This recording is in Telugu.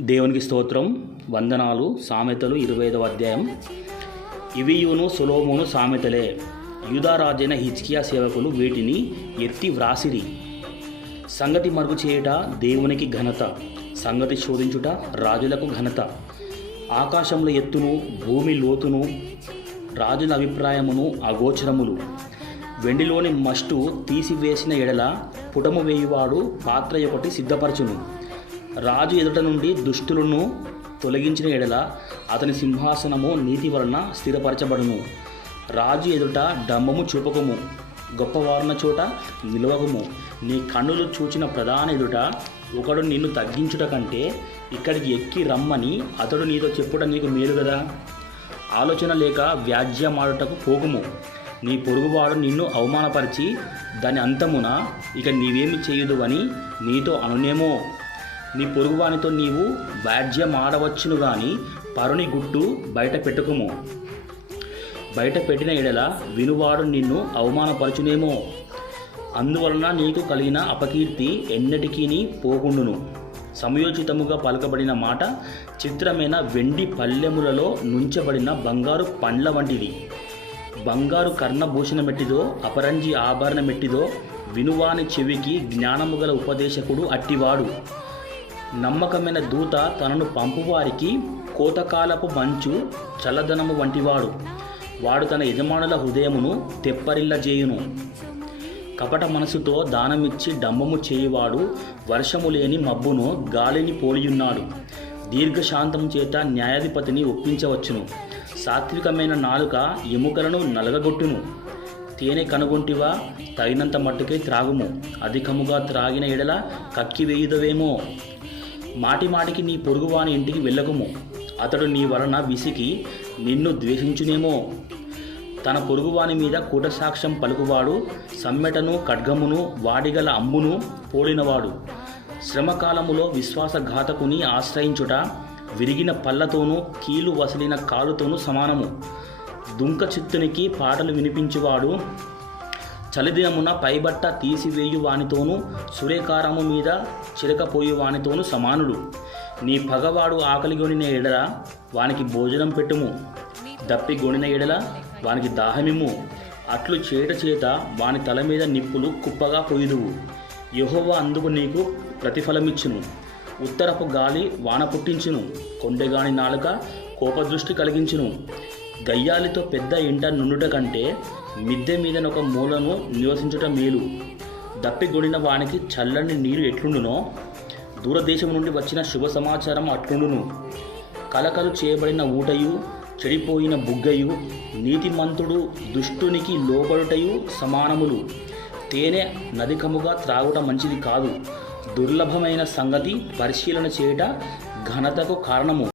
దేవునికి స్తోత్రం, వందనాలు. సామెతలు 25వ అధ్యాయం. ఇవియును సొలొమోను సామెతలే. యూదారాజైన హిజ్కియా సేవకులు వీటిని ఎత్తి వ్రాసిరి. సంగతి మరుగు చేయుట దేవునికి ఘనత, సంగతి శోధించుట రాజులకు ఘనత. ఆకాశంలో ఎత్తును, భూమి లోతును, రాజుల అభిప్రాయమును అగోచరములు. వెండిలోని మస్టు తీసివేసిన ఎడల పుటము వేయువాడు పాత్ర ఒకటి సిద్ధపరచును. రాజు ఎదుట నుండి దుష్టులను తొలగించిన ఎడల అతని సింహాసనము నీతి వలన స్థిరపరచబడును. రాజు ఎదుట డంబము చూపకము, గొప్పవారున్న చోట నిలవకము. నీ కన్నులు చూచిన ప్రధాన ఎదుట ఒకడు నిన్ను తగ్గించుట కంటే ఇక్కడికి ఎక్కి రమ్మని అతడు నీతో చెప్పుట నీకు మేలు కదా. ఆలోచన లేక వ్యాజ్యమాడుటకు పోకుము. నీ పొరుగువాడు నిన్ను అవమానపరిచి దాని అంతమున ఇక నీవేమి చేయదు అని నీతో అనునేమో. నీ పొరుగువానితో నీవు వ్యాజ్యమాడవచ్చును గాని పరుని గుట్టు బయట పెట్టుకుము. బయట పెట్టిన ఎడల వినువాడు నిన్ను అవమానపరచునేమో. అందువలన నీకు కలిగిన అపకీర్తి ఎన్నటికీ పోకుండును. సమయోచితముగా పలకబడిన మాట చిత్రమైన వెండి పల్లెములలో నుంచబడిన బంగారు పండ్ల వంటిది. బంగారు కర్ణభూషణమెట్టిదో, అపరంజి ఆభరణమెట్టిదో వినువాని చెవికి జ్ఞానము గల ఉపదేశకుడు అట్టివాడు. నమ్మకమైన దూత తనను పంపువారికి కోతకాలపు మంచు చల్లదనము వంటివాడు. వాడు తన యజమానుల హృదయమును తెప్పరిల్లజేయును. కపట మనసుతో దానమిచ్చి డంబము చేయువాడు వర్షము లేని మబ్బును గాలిని పోలియున్నాడు. దీర్ఘశాంతం చేత న్యాయాధిపతిని ఒప్పించవచ్చును. సాత్వికమైన నాలుక ఎముకలను నలగగొట్టును. తేనె కనుగొంటివా, తగినంత మట్టుకే త్రాగుము. అధికముగా త్రాగిన ఎడల కక్కివేయుదవేమో. మాటి మాటికి నీ పొరుగువాని ఇంటికి వెళ్ళకుము. అతడు నీ వలన విసికి నిన్ను ద్వేషించునేమో. తన పొరుగువాని మీద కూటసాక్ష్యం పలుకువాడు సమ్మెటను, ఖడ్గమును, వాడిగల అంబును పోలినవాడు. శ్రమకాలములో విశ్వాసఘాతకుని ఆశ్రయించుట విరిగిన పళ్ళతోనూ కీలు వసిలిన కాలుతోనూ సమానము. దుంక చిత్తునికి పాటలు వినిపించువాడు చలిదినమున పైబట్ట తీసివేయు వానితోనూ సూర్యకారము మీద చిరకపోయు వానితోనూ సమానుడు. నీ పగవాడు ఆకలిగొనిన ఎడల వానికి భోజనం పెట్టుము. దప్పిగొనిన ఎడల వానికి దాహమిమ్ము. అట్లు చేట చేత వాని తల మీద నిప్పులు కుప్పగా పొయ్యుదువు. యెహోవా అందుకు నీకు ప్రతిఫలమిచ్చును. ఉత్తరపు గాలి వాన పుట్టించును. కొండెగాని నాలుక కోపదృష్టి కలిగించును. గయ్యాలితో పెద్ద ఇంట నుండుట కంటే మిద్దె మీదనొక మూలను నివసించుట మేలు. దప్పిగొనిన వానికి చల్లని నీరు ఎట్లుండునో దూరదేశం నుండి వచ్చిన శుభ సమాచారం అట్లుండును. కలకలు చేయబడిన ఊటయు, చెడిపోయిన బుగ్గయు, నీతిమంతుడు దుష్టునికి లోబడుటయు సమానములు. తేనె నదికముగా త్రాగుట మంచిది కాదు. దుర్లభమైన సంగతి పరిశీలన చేయుట ఘనతకు కారణము.